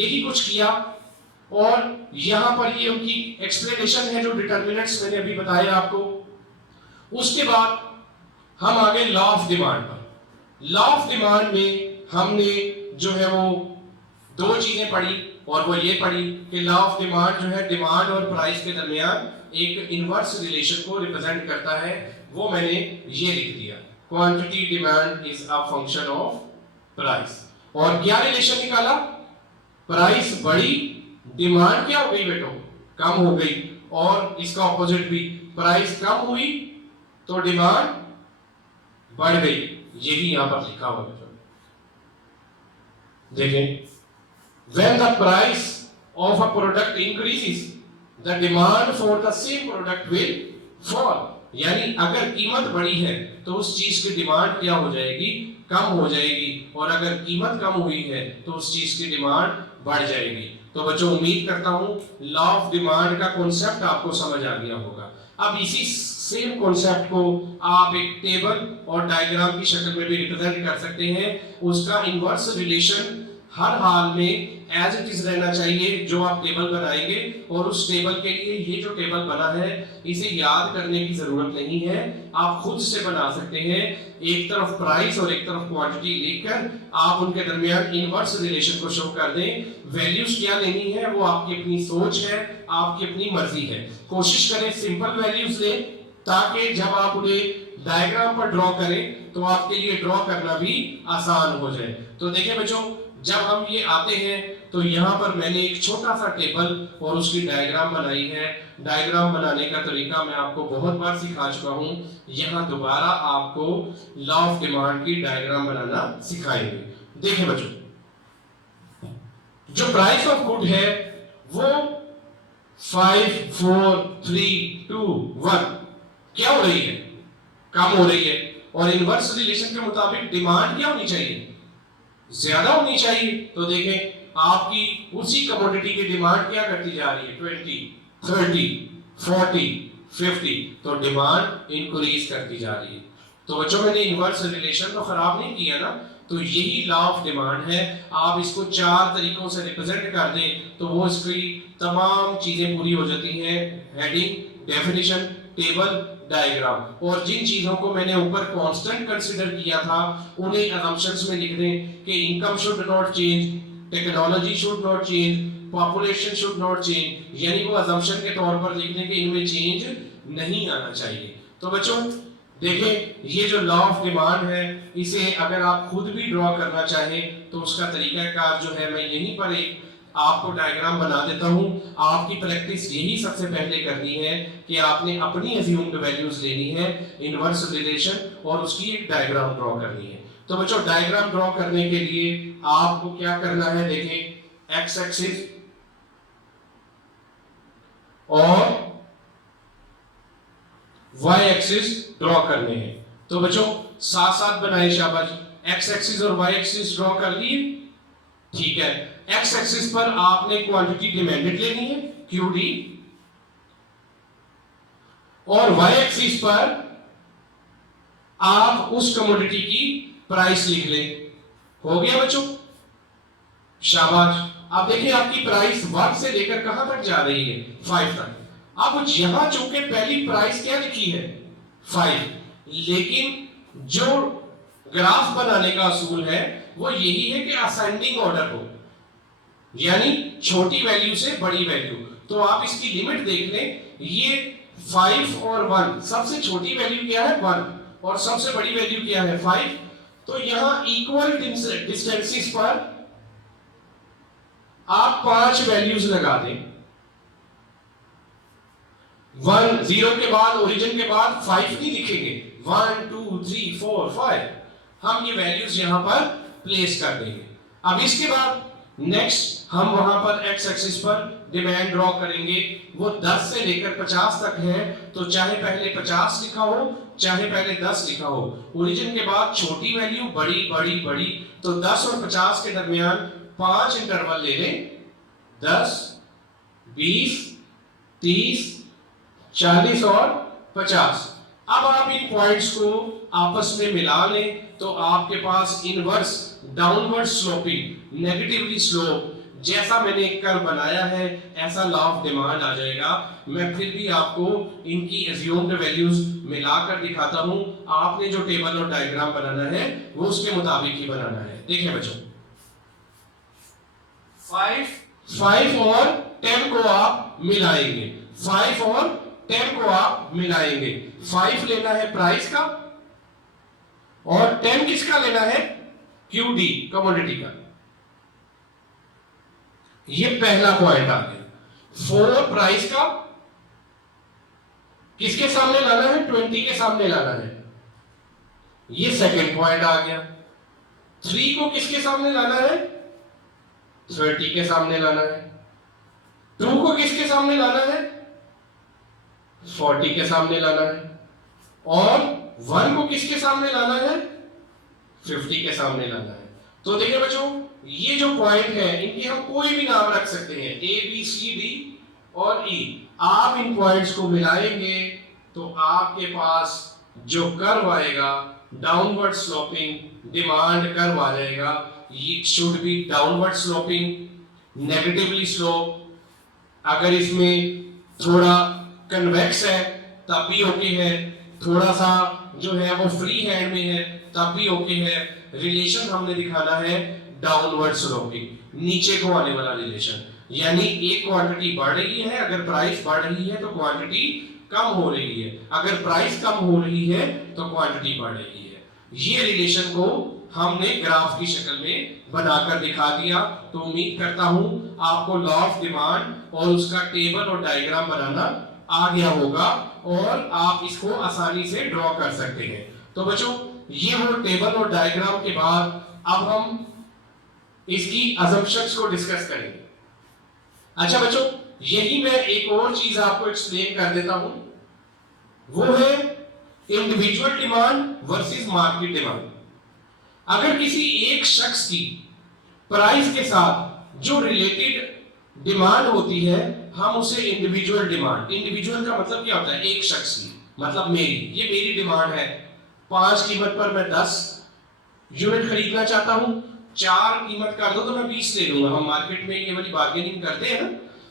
यही कुछ किया, और यहां पर ये उनकी एक्सप्लेनेशन है जो डिटर्मिनेंट्स मैंने अभी बताया आपको। उसके बाद हम आ गए लॉ ऑफ डिमांड पर। लॉ ऑफ डिमांड में हमने जो है वो दो चीजें पढ़ी, और वो ये पढ़ी कि लॉ ऑफ डिमांड जो है डिमांड और प्राइस के दरमियान एक इनवर्स रिलेशन को रिप्रेजेंट करता है। वो मैंने ये लिख दिया, quantity demand is a function of price. और क्या रिलेशन निकाला, प्राइस बढ़ी, डिमांड क्या हो गई बेटो, कम हो गई, और इसका ऑपोजिट भी, प्राइस कम हुई तो डिमांड बढ़ गई। यही यहां पर लिखा हुआ है, देखें, when the price of a product increases the demand for the same product will fall। यानी अगर कीमत बढ़ी है तो उस चीज की डिमांड क्या हो जाएगी, कम हो जाएगी, और अगर कीमत कम हुई है तो उस चीज की डिमांड बढ़ जाएगी। तो बच्चों उम्मीद करता हूं लॉ ऑफ डिमांड का कॉन्सेप्ट आपको समझ आ गया होगा। अब इसी सेम कॉन्सेप्ट को आप एक टेबल और डायग्राम की शक्ल में भी रिप्रेजेंट कर सकते हैं। उसका इनवर्स रिलेशन हर हाल में एज इट इज रहना चाहिए जो आप टेबल बनाएंगे, और उस टेबल के लिए ये जो टेबल बना है इसे याद करने की जरूरत नहीं है, आप खुद से बना सकते हैं। एक तरफ प्राइस और एक तरफ क्वांटिटी लिखकर आप उनके दरमियान इनवर्स रिलेशन को शो कर दें। वैल्यूज क्या लेनी है वो आपकी अपनी सोच है, आपकी अपनी मर्जी है। कोशिश करें सिंपल वैल्यूज लें, ताकि जब आप उन्हें डायग्राम पर ड्रॉ करें तो आपके लिए ड्रॉ करना भी आसान हो जाए। तो देखिए बच्चों, जब हम ये आते हैं तो यहाँ पर मैंने एक छोटा सा टेबल और उसकी डायग्राम बनाई है। डायग्राम बनाने का तरीका मैं आपको बहुत बार सिखा चुका हूँ, यहाँ दोबारा आपको लॉ ऑफ डिमांड की डायग्राम बनाना सिखाएंगे। देखिए बच्चों, जो प्राइस ऑफ गुड है वो 5 4 3 2 1 क्या हो रही है, कम हो रही है, और इनवर्स रिलेशन के मुताबिक डिमांड क्या होनी चाहिए, ज्यादा होनी चाहिए। तो देखें आपकी उसी कमोडिटी की डिमांड क्या करती जा रही है, 20 30 40 50, तो डिमांड इंक्रीज करती जा रही है। तो बच्चों मैंने इनवर्स रिलेशन तो खराब नहीं किया ना, तो यही लॉ ऑफ डिमांड है। आप इसको चार तरीकों से रिप्रेजेंट कर दें तो वो इसकी तमाम चीजें पूरी हो जाती हैं, हेडिंग, डेफिनेशन, टेबल, डायग्राम। और जिन चीजों को मैंने ऊपर कांस्टेंट कंसीडर किया था उन्हें असम्पशंस में लिख दें कि income should not change, technology should not change, population should not change, यानी वो असम्पशन के तौर पर लिख दें कि इनमें चेंज नहीं आना चाहिए। तो बच्चों देखें, ये जो लॉ ऑफ डिमांड है इसे अगर आप खुद भी ड्रॉ करना चाहें तो उसका तरीकाकार जो है मैं यहीं पर एक आपको डायग्राम बना देता हूं। आपकी प्रैक्टिस यही सबसे पहले करनी है कि आपने अपनी अज्यूम्ड वैल्यूज लेनी है, इनवर्स रिलेशन, और उसकी एक डायग्राम ड्रॉ करनी है। तो बच्चों डायग्राम ड्रॉ करने के लिए आपको क्या करना है, देखें, एक्स एक्सिस और वाई एक्सिस ड्रॉ करने हैं। तो बच्चों साथ साथ बनाए, शाबाश। एक्स एक्सिस और वाई एक्सिस ड्रॉ कर लिए, ठीक है। एक्स एक्सिस पर आपने क्वांटिटी डिमांडेड लेनी है, क्यूडी, और वाई एक्सिस पर आप उस कमोडिटी की प्राइस लिख लें। हो गया बच्चों, शाबाश। अब देखिए आपकी प्राइस 1 से लेकर कहां तक जा रही है, 5 तक। अब यहां चूंकि पहली प्राइस क्या लिखी है, 5, लेकिन जो ग्राफ बनाने का असूल है वो यही है कि असेंडिंग ऑर्डर हो, यानी छोटी वैल्यू से बड़ी वैल्यू। तो आप इसकी लिमिट देख लें, ये 5 और 1, सबसे छोटी वैल्यू क्या है 1 और सबसे बड़ी वैल्यू क्या है 5। तो यहां इक्वल डिस्टेंसेस पर आप 5 वैल्यूज लगा दें। 1 0 के बाद, ओरिजिन के बाद 5 नहीं लिखेंगे, 1 2 3 4 5, हम ये वैल्यूज यहां पर प्लेस कर देंगे। अब इसके बाद नेक्स्ट हम वहां पर एक्स एक्सिस पर डिमांड ड्रॉ करेंगे। वो 10 से लेकर 50 तक है, तो चाहे पहले 50 लिखा हो चाहे पहले 10 लिखा हो, ओरिजिन के बाद छोटी वैल्यू बड़ी बड़ी बड़ी, तो 10 और 50 के दरमियान 5 इंटरवल ले लें, 10 20 30 40 और 50। अब आप इन पॉइंट्स को आपस में मिला लें तो आपके पास inverse downward sloping, negatively slope जैसा मैंने एक कर्व बनाया है ऐसा लॉ ऑफ डिमांड आ जाएगा। मैं फिर भी आपको इनकी एज्यूम्ड वैल्यूज मिलाकर दिखाता हूं, आपने जो टेबल और डायग्राम बनाना है वो उसके मुताबिक ही बनाना है। देखिए बच्चों, 5 और 10 को आप मिलाएंगे, 5 और 10 को आप मिलाएंगे। 5 लेना है प्राइस का और 10 किसका लेना है, क्यूडी कमोडिटी का। ये पहला पॉइंट आ गया। 4 प्राइस का किसके सामने लाना है, 20 के सामने लाना है, ये सेकंड पॉइंट आ गया। 3 को किसके सामने लाना है, 30 के सामने लाना है। 2 को किसके सामने लाना है, 40 के सामने लाना है। और 1 को किसके सामने लाना है, 50 के सामने लाना है। तो देखिए बच्चों, ये जो पॉइंट है इनके हम कोई भी नाम रख सकते हैं, ए बी सी डी और ई। आप इन पॉइंट्स को मिलाएंगे तो आपके पास जो कर्व आएगा डाउनवर्ड स्लोपिंग डिमांड कर्व आ जाएगा। ये should be downward sloping, negatively slope. अगर इसमें थोड़ा कन्वेक्स है तब भी ओके है, थोड़ा सा जो है वो फ्री हैंड में है तब भी ओके है। रिलेशन हमने दिखाना है डाउनवर्ड स्लोपिंग, नीचे को आने वाला रिलेशन, यानी एक क्वांटिटी बढ़ रही है, अगर प्राइस बढ़ रही है तो क्वांटिटी कम हो रही है, अगर प्राइस कम हो रही है तो क्वांटिटी बढ़ रही है। ये रिलेशन को हमने ग्राफ की शक्ल में बनाकर दिखा दिया। तो उम्मीद करता हूं आपको लॉ ऑफ डिमांड और उसका टेबल और डायग्राम बनाना आ गया होगा और आप इसको आसानी से ड्रॉ कर सकते हैं। तो बच्चों, ये वो टेबल और डायग्राम के बाद अब हम इसकी असम्पशंस को डिस्कस करेंगे। अच्छा बच्चों, यही मैं एक और चीज आपको एक्सप्लेन कर देता हूं, वो है individual demand versus market demand. अगर किसी एक शख्स की प्राइस के साथ जो रिलेटेड डिमांड होती है हम उसे इंडिविजुअल डिमांड, इंडिविजुअल का मतलब क्या होता है, एक शख्स की, मतलब मेरी, ये मेरी डिमांड है। 5 कीमत पर मैं 10 यूनिट खरीदना चाहता हूं, 4 कीमत कर दो तो मैं 20 ले लूंगा, हम मार्केट में ये वाली बार्गेनिंग करते हैं ना,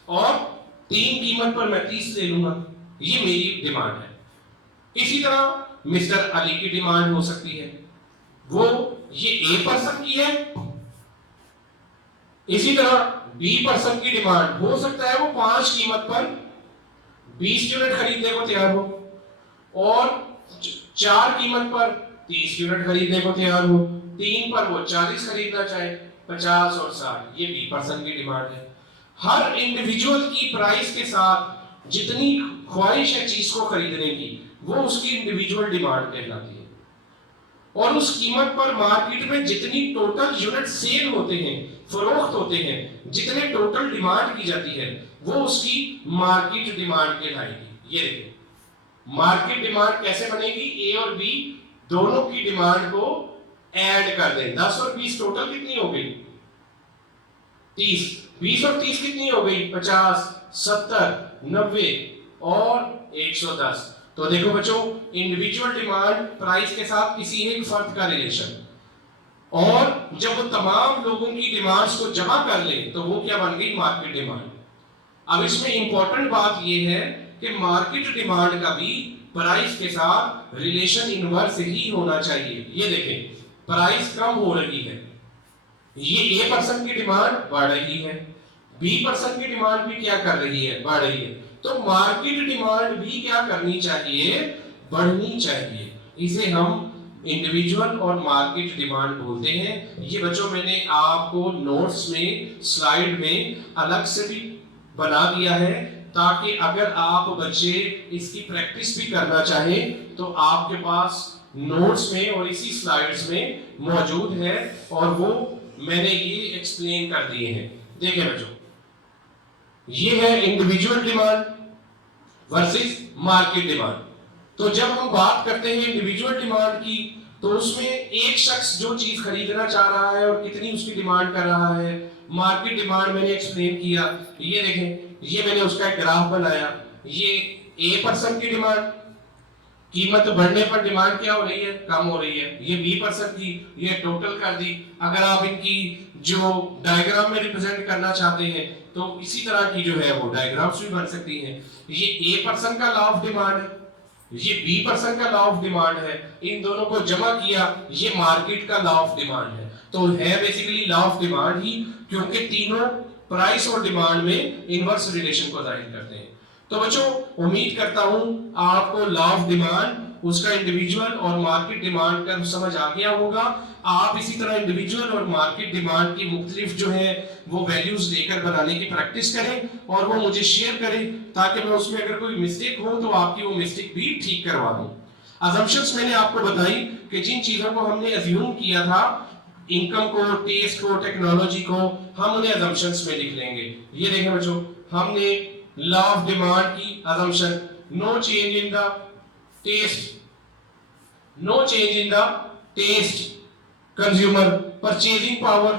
और 3 कीमत पर मैं 30 ले लूंगा, ये मेरी डिमांड है। इसी तरह मिस्टर अली की डिमांड हो सकती है, वो ये ए पर्सन की है। इसी तरह बी पर्सन की डिमांड हो सकता है वो 5 कीमत पर 20 यूनिट खरीदने को तैयार हो और 4 कीमत पर 30 यूनिट खरीदने को तैयार हो, 3 पर वो 40 खरीदना चाहे, 50 और 60, ये बी पर्सन की डिमांड है। हर इंडिविजुअल की प्राइस के साथ जितनी ख्वाहिश है चीज को खरीदने की वो उसकी इंडिविजुअल डिमांड कहलाती है। और उस कीमत पर मार्केट में जितनी टोटल यूनिट सेल होते हैं, फरोख्त होते हैं, जितने टोटल डिमांड की जाती है वो उसकी मार्केट डिमांड कहलाएगी। ये देखिए, मार्केट डिमांड कैसे बनेगी, ए और बी दोनों की डिमांड को ऐड कर दें। 10 और 20 टोटल कितनी हो गई, 30। 20 और 30 कितनी हो गई, 50, 70, 90 और 110। तो देखो बच्चों, इंडिविजुअल डिमांड प्राइस के साथ किसी एक फर्द का रिलेशन, और जब वो तमाम लोगों की डिमांड्स को जमा कर ले तो वो क्या बन गई, मार्केट डिमांड। अब इसमें इंपॉर्टेंट बात ये है कि मार्केट डिमांड का भी प्राइस के साथ रिलेशन इनवर्स ही होना चाहिए। ये देखें, प्राइस कम हो रही है, ये ए पर्सन की डिमांड बढ़ रही है, बी पर्सन की डिमांड भी क्या कर रही है, बढ़ रही है, तो मार्केट डिमांड भी क्या करनी चाहिए, बढ़नी चाहिए। इसे हम इंडिविजुअल और मार्केट डिमांड बोलते हैं। ये बच्चों मैंने आपको नोट्स में स्लाइड में अलग से भी बना दिया है ताकि अगर आप बच्चे इसकी प्रैक्टिस भी करना चाहें तो आपके पास नोट्स में और इसी स्लाइड्स में मौजूद है और वो मैंने ये एक्सप्लेन कर दिए हैं। देखिए बच्चों, ये है individual demand versus market demand. तो जब हम बात करते हैं इंडिविजुअल डिमांड की तो उसमें एक शख्स जो चीज खरीदना चाह रहा है और कितनी उसकी डिमांड कर रहा है। मार्केट डिमांड मैंने एक्सप्लेन किया, ये देखें, ये मैंने उसका एक ग्राफ बनाया, ये ए पर्सन की डिमांड कीमत बढ़ने पर डिमांड क्या हो रही है, कम हो रही है। ये 20% थी, ये टोटल कर दी। अगर आप इनकी जो डायग्राम में रिप्रेजेंट करना चाहते हैं तो इसी तरह की जो है वो डायग्राम्स भी बन सकती हैं। ये A% का लॉ ऑफ डिमांड है, ये B% का लॉ ऑफ डिमांड है, इन दोनों को जमा किया, ये मार्केट का लॉ ऑफ डिमांड है। तो है बेसिकली लॉ ऑफ डिमांड ही, क्योंकि तीनों प्राइस और डिमांड में इनवर्स रिलेशन को जाहिर करते हैं। तो बच्चों उम्मीद करता हूं आपको लॉ ऑफ डिमांड, उसका इंडिविजुअल और मार्केट डिमांड का समझ आ गया होगा। आप इसी तरह इंडिविजुअल और मार्केट डिमांड की मुख्तलिफ जो है वो वैल्यूज लेकर बनाने की प्रैक्टिस करें और वो मुझे शेयर करें, ताकि मैं उसमें अगर कोई मिस्टेक हो तो आपकी वो मिस्टेक भी ठीक करवा दूं। अजम्पशंस मैंने आपको बताई कि जिन चीजों को हमने अज्यूम किया था, इनकम को, टेस्ट को, टेक्नोलॉजी को, हम उन्हें अजम्पशंस में लिख लेंगे। ये देखें बच्चों, हमने लॉ ऑफ डिमांड की assumption, no change in the taste, no change in the taste consumer, purchasing power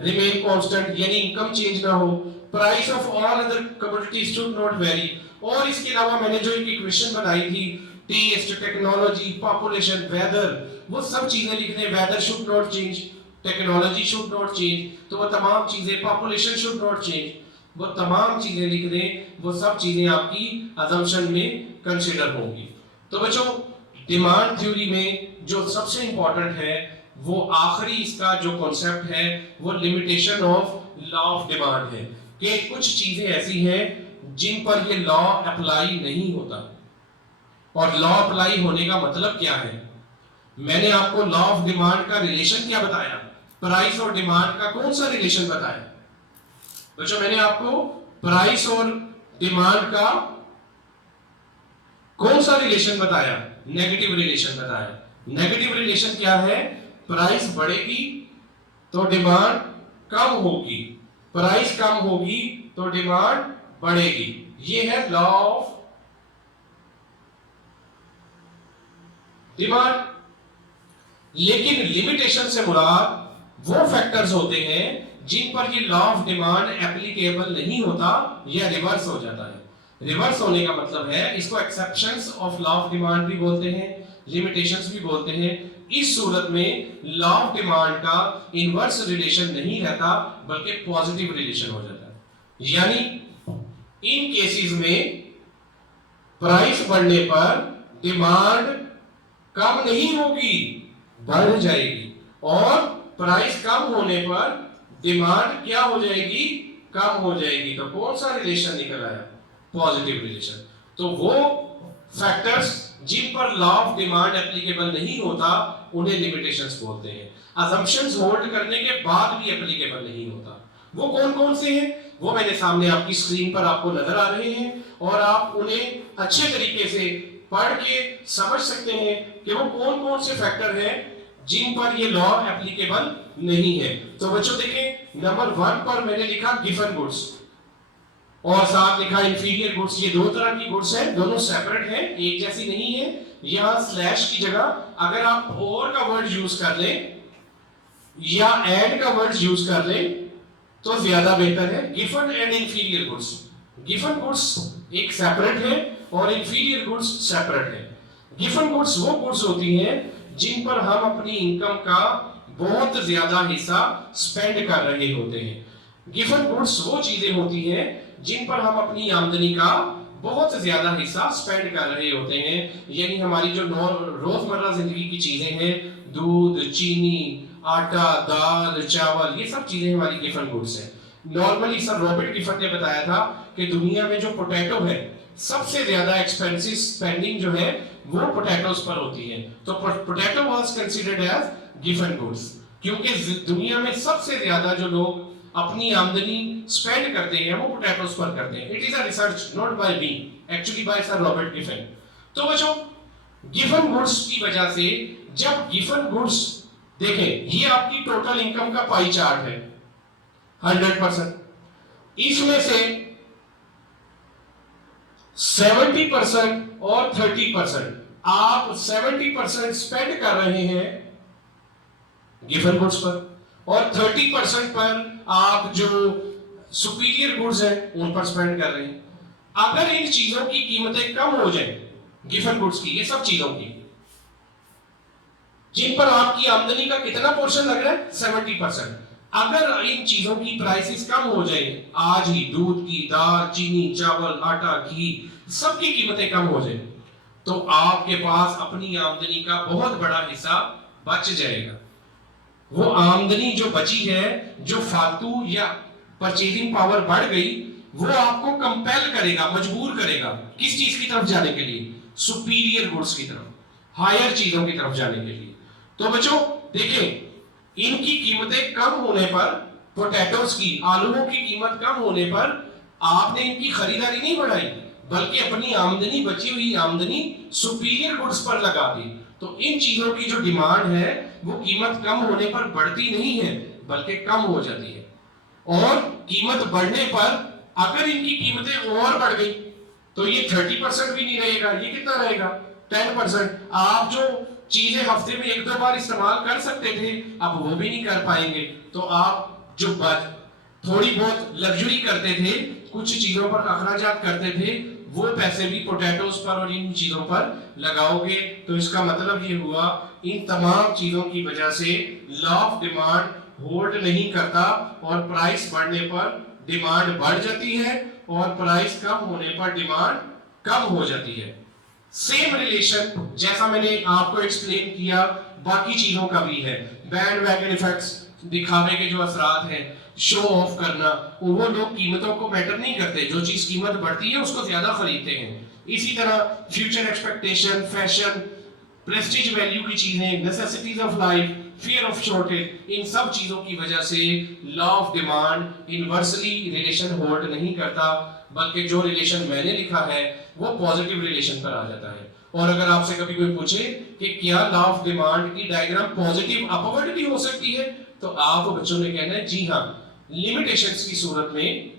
remain constant, यानी इनकम चेंज ना हो, price of all other commodities should not vary. और इसके अलावा मैंने जो एक इक्वेशन बनाई थी, टेस्ट, टेक्नोलॉजी, पॉपुलेशन, वेदर, वो सब चीजें लिखने, weather should not change, technology should not change, तो वो तमाम चीजें, पॉपुलेशन शुड नॉट चेंज, वो तमाम चीजें लिख दें, वो सब चीजें आपकी अजम्पशन में कंसीडर होंगी। तो बच्चों डिमांड थ्योरी में जो सबसे इंपॉर्टेंट है वो आखिरी इसका जो कॉन्सेप्ट है वो limitation of law of demand है, कि कुछ चीजें ऐसी हैं जिन पर ये लॉ अप्लाई नहीं होता। और लॉ अप्लाई होने का मतलब क्या है? मैंने आपको लॉ ऑफ डिमांड का रिलेशन क्या बताया, प्राइस और डिमांड का कौन सा रिलेशन बताया बच्चों? मैंने आपको प्राइस और डिमांड का कौन सा रिलेशन बताया? नेगेटिव रिलेशन बताया। नेगेटिव रिलेशन क्या है? प्राइस बढ़ेगी तो डिमांड कम होगी, प्राइस कम होगी तो डिमांड बढ़ेगी। ये है लॉ ऑफ डिमांड। लेकिन लिमिटेशन से मुराद वो फैक्टर्स होते हैं जिन पर ये लॉ ऑफ डिमांड एप्लीकेबल नहीं होता या रिवर्स हो जाता है। रिवर्स होने का मतलब है, इसको exceptions of law of demand भी बोलते हैं, लिमिटेशंस भी बोलते हैं। इस सूरत में लॉ ऑफ डिमांड का इनवर्स रिलेशन नहीं रहता बल्कि पॉजिटिव रिलेशन हो जाता है। यानी इन केसेस में प्राइस बढ़ने पर डिमांड कम नहीं होगी, बढ़ जाएगी, और प्राइस कम होने पर डिमांड क्या हो जाएगी? कम हो जाएगी। तो कौन सा रिलेशन निकल आया? Positive relation. तो वो फैक्टर्स जिन पर लॉ ऑफ डिमांड एप्लीकेबल नहीं होता उन्हें लिमिटेशंस बोलते हैं। असम्पशंस होल्ड करने के बाद भी एप्लीकेबल नहीं होता। वो कौन कौन से हैं वो मैंने सामने आपकी स्क्रीन पर आपको नजर आ रहे हैं, और आप उन्हें अच्छे तरीके से पढ़ के समझ सकते हैं कि वो कौन कौन से फैक्टर हैं जिन पर ये लॉ एप्लीकेबल नहीं है। तो बच्चों देखें, नंबर 1 पर मैंने लिखा गिवन गुड्स और साथ लिखा इंफीरियर गुड्स। ये दो तरह की गुड्स हैं, दोनों सेपरेट हैं, एक जैसी नहीं है। यहां स्लैश की जगह अगर आप और का वर्ड यूज कर लें या एंड का वर्ड यूज कर लें तो ज्यादा बेहतर है। Given and inferior goods, given goods एक सेपरेट है और इंफीरियर गुड्स सेपरेट है। गिवन गुड्स वो गुड्स होती हैं जिन पर हम अपनी इनकम का बहुत ज्यादा हिस्सा स्पेंड कर रहे होते हैं। गिवन गुड्स वो चीजें होती हैं जिन पर हम अपनी आमदनी का बहुत ज्यादा हिस्सा स्पेंड कर रहे होते हैं, यानी हमारी जो रोजमर्रा जिंदगी की चीजें हैं, दूध, चीनी, आटा, दाल, चावल, ये सब चीजें हमारी गिवन गुड्स हैं। नॉर्मली सर रॉबर्ट गिफन ने बताया था कि दुनिया में जो पोटैटो है सबसे ज्यादा एक्सपेंसिव स्पेंडिंग जो है वो पोटैटोस पर होती है। तो पोटैटो वाज कंसीडर्ड एज गिवन गुड्स, क्योंकि दुनिया में सबसे ज्यादा जो लोग अपनी आमदनी स्पेंड करते हैं वो पोटैटोस पर करते हैं। It is a research not by me, actually by sir Robert Giffen. तो बच्चों गिवन गुड्स की वजह से, जब गिवन गुड्स देखें, ये आपकी टोटल इनकम का पाई चार्ट है 100%, इसमें से 70% और 30% आप 70% स्पेंड कर रहे हैं गिवन गुड्स पर और 30% पर आप जो सुपीरियर गुड्स हैं उन पर स्पेंड कर रहे हैं। अगर इन चीजों की कीमतें कम हो जाए, गिवन गुड्स की, ये सब चीजों की जिन पर आपकी आमदनी का कितना पोर्शन लग रहा है, 70%। अगर इन चीजों की प्राइसेस कम हो जाए, आज ही दूध की, दाल, चीनी, चावल, आटा, घी, सबकी कीमतें कम हो जाए, तो आपके पास अपनी आमदनी का बहुत बड़ा हिस्सा बच जाएगा। वो आमदनी जो बची है, जो फालतू या परचेजिंग पावर बढ़ गई, वो आपको कंपेल करेगा, मजबूर करेगा किस चीज की तरफ जाने के लिए, सुपीरियर गुड्स की तरफ, हायर चीजों की तरफ जाने के लिए। तो बच्चों देखें, इनकी कीमतें कम होने पर, पोटैटोस की, आलूओं की कीमत कम होने पर आपने इनकी खरीदारी नहीं बढ़ाई, बल्कि अपनी आमदनी, बची हुई आमदनी सुपीरियर गुड्स पर लगा दी। तो इन चीजों की जो डिमांड है वो कीमत कम होने पर बढ़ती नहीं है, बल्कि कम हो जाती है। और कीमत बढ़ने पर अगर इनकी कीमतें और बढ़ गई तो ये 30% भी नहीं रहेगा, ये कितना रहेगा, 10%। आप जो चीजें हफ्ते में 1-2 बार इस्तेमाल कर सकते थे, अब वो भी नहीं कर पाएंगे। तो आप जो थोड़ी बहुत लग्जरी करते थे, कुछ चीजों पर अखराजात करते थे, वो पैसे भी पोटैटोस पर और इन चीजों पर लगाओगे। तो इसका मतलब ये हुआ, इन तमाम चीजों की वजह से लॉ ऑफ डिमांड होल्ड नहीं करता, और प्राइस बढ़ने पर डिमांड बढ़ जाती है, और प्राइस कम होने पर डिमांड कम हो जाती है। सेम रिलेशन जैसा मैंने आपको एक्सप्लेन किया बाकी चीजों का भी है। बैंड वैगन इफेक्ट्स, दिखावे के जो असरात हैं, शो ऑफ करना, वो लोग कीमतों को मैटर नहीं करते, जो चीज कीमत बढ़ती है उसको ज्यादा खरीदते हैं। इसी तरह future expectation, fashion, prestige value की चीजें, necessities of life, fear of shortage, इन सब चीजों की वजह से law of demand inversely relation hold नहीं करता, बल्कि जो रिलेशन मैंने लिखा है वो पॉजिटिव रिलेशन पर आ जाता है। और अगर आपसे कभी कोई पूछे कि क्या लॉ ऑफ डिमांड की डायग्राम पॉजिटिव अपवर्ड भी हो सकती है, तो आप बच्चों ने कहना है जी हाँ, लिमिटेशंस की सूरत में,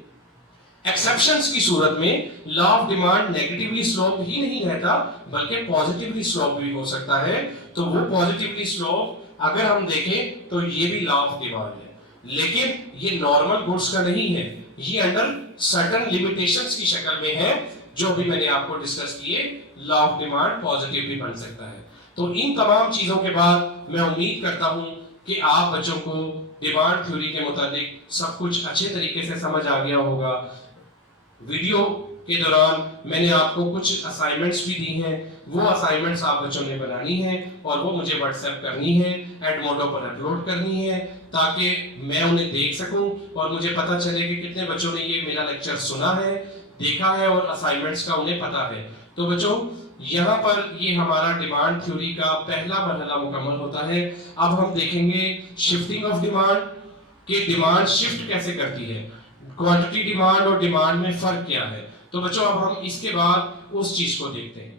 एक्सेप्शंस की सूरत में law of demand negatively slope ही नहीं रहता, बल्कि पॉजिटिवली स्लोप भी हो सकता है। तो वो पॉजिटिवली स्लोप अगर हम देखें तो ये भी लॉ ऑफ डिमांड है, लेकिन ये नॉर्मल गुड्स का नहीं है, ये अंडर सर्टेन लिमिटेशंस की शक्ल में है, जो भी मैंने आपको डिस्कस किए। लॉ ऑफ डिमांड पॉजिटिव भी बन सकता है। तो इन तमाम चीजों के बाद मैं उम्मीद करता हूं कि आप बच्चों को डिमांड थ्योरी के मुताबिक सब कुछ अच्छे तरीके से समझ आ गया होगा। वीडियो के दौरान मैंने आपको कुछ असाइनमेंट्स भी दी हैं, वो असाइनमेंट्स आप बच्चों ने बनानी है और वो मुझे व्हाट्सएप करनी है, एडमोडो पर अपलोड करनी है, ताकि मैं उन्हें देख सकूं और मुझे पता चले कि कितने बच्चों ने ये मेरा लेक्चर सुना है, देखा है और असाइनमेंट्स का उन्हें पता है। तो बच्चों यहाँ पर ये हमारा डिमांड थ्योरी का पहला मरहला मुकम्मल होता है। अब हम देखेंगे शिफ्टिंग ऑफ डिमांड, कि डिमांड शिफ्ट कैसे करती है, क्वांटिटी डिमांड और डिमांड में फर्क क्या है। तो बच्चों अब हम इसके बाद उस चीज को देखते हैं।